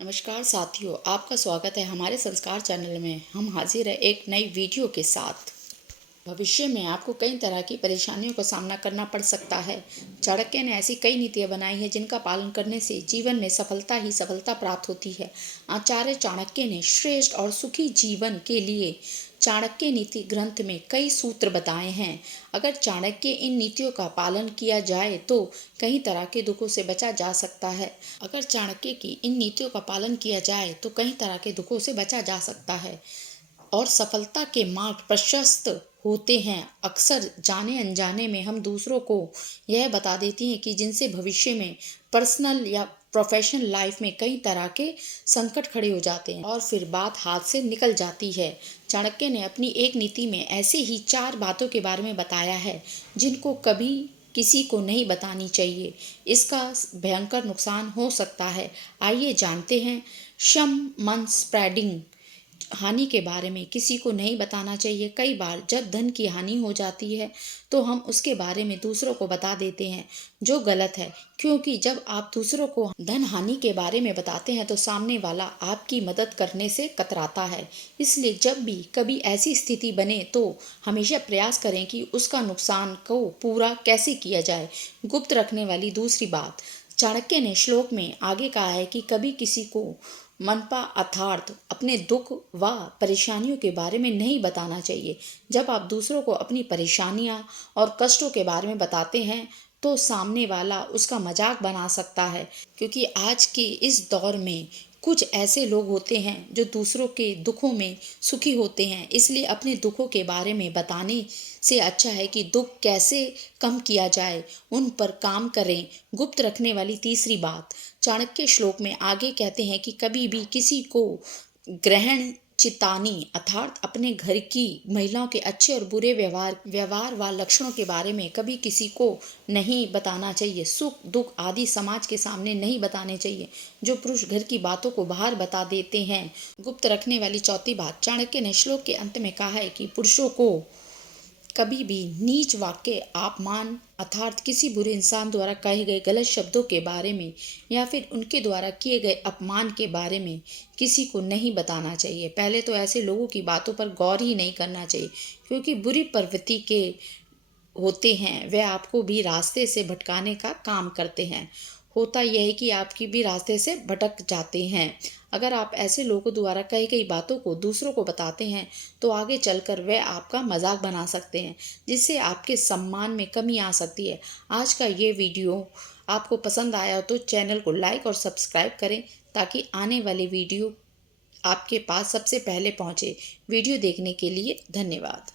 नमस्कार साथियों, आपका स्वागत है हमारे संस्कार चैनल में। हम हाजिर है एक नई वीडियो के साथ। भविष्य में आपको कई तरह की परेशानियों का सामना करना पड़ सकता है। चाणक्य ने ऐसी कई नीतियां बनाई हैं जिनका पालन करने से जीवन में सफलता ही सफलता प्राप्त होती है। आचार्य चाणक्य ने श्रेष्ठ और सुखी जीवन के लिए चाणक्य नीति ग्रंथ में कई सूत्र बताए हैं। अगर चाणक्य इन नीतियों का पालन किया जाए तो कई तरह के दुखों से बचा जा सकता है। अगर चाणक्य की इन नीतियों का पालन किया जाए तो कई तरह के दुखों से बचा जा सकता है और सफलता के मार्ग प्रशस्त होते हैं। अक्सर जाने अनजाने में हम दूसरों को यह बता देती हैं कि जिनसे भविष्य में पर्सनल या प्रोफेशनल लाइफ में कई तरह के संकट खड़े हो जाते हैं और फिर बात हाथ से निकल जाती है। चाणक्य ने अपनी एक नीति में ऐसे ही 4 बातों के बारे में बताया है जिनको कभी किसी को नहीं बतानी चाहिए। इसका भयंकर नुकसान हो सकता है। आइए जानते हैं। शम मन स्प्रेडिंग हानि के बारे में किसी को नहीं बताना चाहिए। कई बार जब धन की हानि हो जाती है तो हम उसके बारे में दूसरों को बता देते हैं, जो गलत है, क्योंकि जब आप दूसरों को धन हानि के बारे में बताते हैं तो सामने वाला आपकी मदद करने से कतराता है। इसलिए जब भी कभी ऐसी स्थिति बने तो हमेशा प्रयास करें कि उसका नुकसान को पूरा कैसे किया जाए। गुप्त रखने वाली दूसरी बात, चाणक्य ने श्लोक में आगे कहा है कि कभी किसी को मनपा अर्थात अपने दुख व परेशानियों के बारे में नहीं बताना चाहिए। जब आप दूसरों को अपनी परेशानियां और कष्टों के बारे में बताते हैं तो सामने वाला उसका मजाक बना सकता है, क्योंकि आज के इस दौर में कुछ ऐसे लोग होते हैं जो दूसरों के दुखों में सुखी होते हैं। इसलिए अपने दुखों के बारे में बताने से अच्छा है कि दुख कैसे कम किया जाए, उन पर काम करें। गुप्त रखने वाली तीसरी बात, चाणक्य श्लोक में आगे कहते हैं कि कभी भी किसी को ग्रहण चितानी अर्थात अपने घर की महिलाओं के अच्छे और बुरे व्यवहार व लक्षणों के बारे में कभी किसी को नहीं बताना चाहिए। सुख दुख आदि समाज के सामने नहीं बताने चाहिए। जो पुरुष घर की बातों को बाहर बता देते हैं। गुप्त रखने वाली चौथी बात, चाणक्य ने श्लोक के अंत में कहा है कि पुरुषों को कभी भी नीच वाक्य, अपमान अर्थात किसी बुरे इंसान द्वारा कहे गए गलत शब्दों के बारे में या फिर उनके द्वारा किए गए अपमान के बारे में किसी को नहीं बताना चाहिए। पहले तो ऐसे लोगों की बातों पर गौर ही नहीं करना चाहिए, क्योंकि बुरी प्रवृत्ति के होते हैं वह आपको भी रास्ते से भटकाने का काम करते हैं। होता यह है कि आपकी भी रास्ते से भटक जाते हैं। अगर आप ऐसे लोगों द्वारा कही गई बातों को दूसरों को बताते हैं तो आगे चलकर वह आपका मजाक बना सकते हैं, जिससे आपके सम्मान में कमी आ सकती है। आज का ये वीडियो आपको पसंद आया हो तो चैनल को लाइक और सब्सक्राइब करें, ताकि आने वाले वीडियो आपके पास सबसे पहले पहुंचे। वीडियो देखने के लिए धन्यवाद।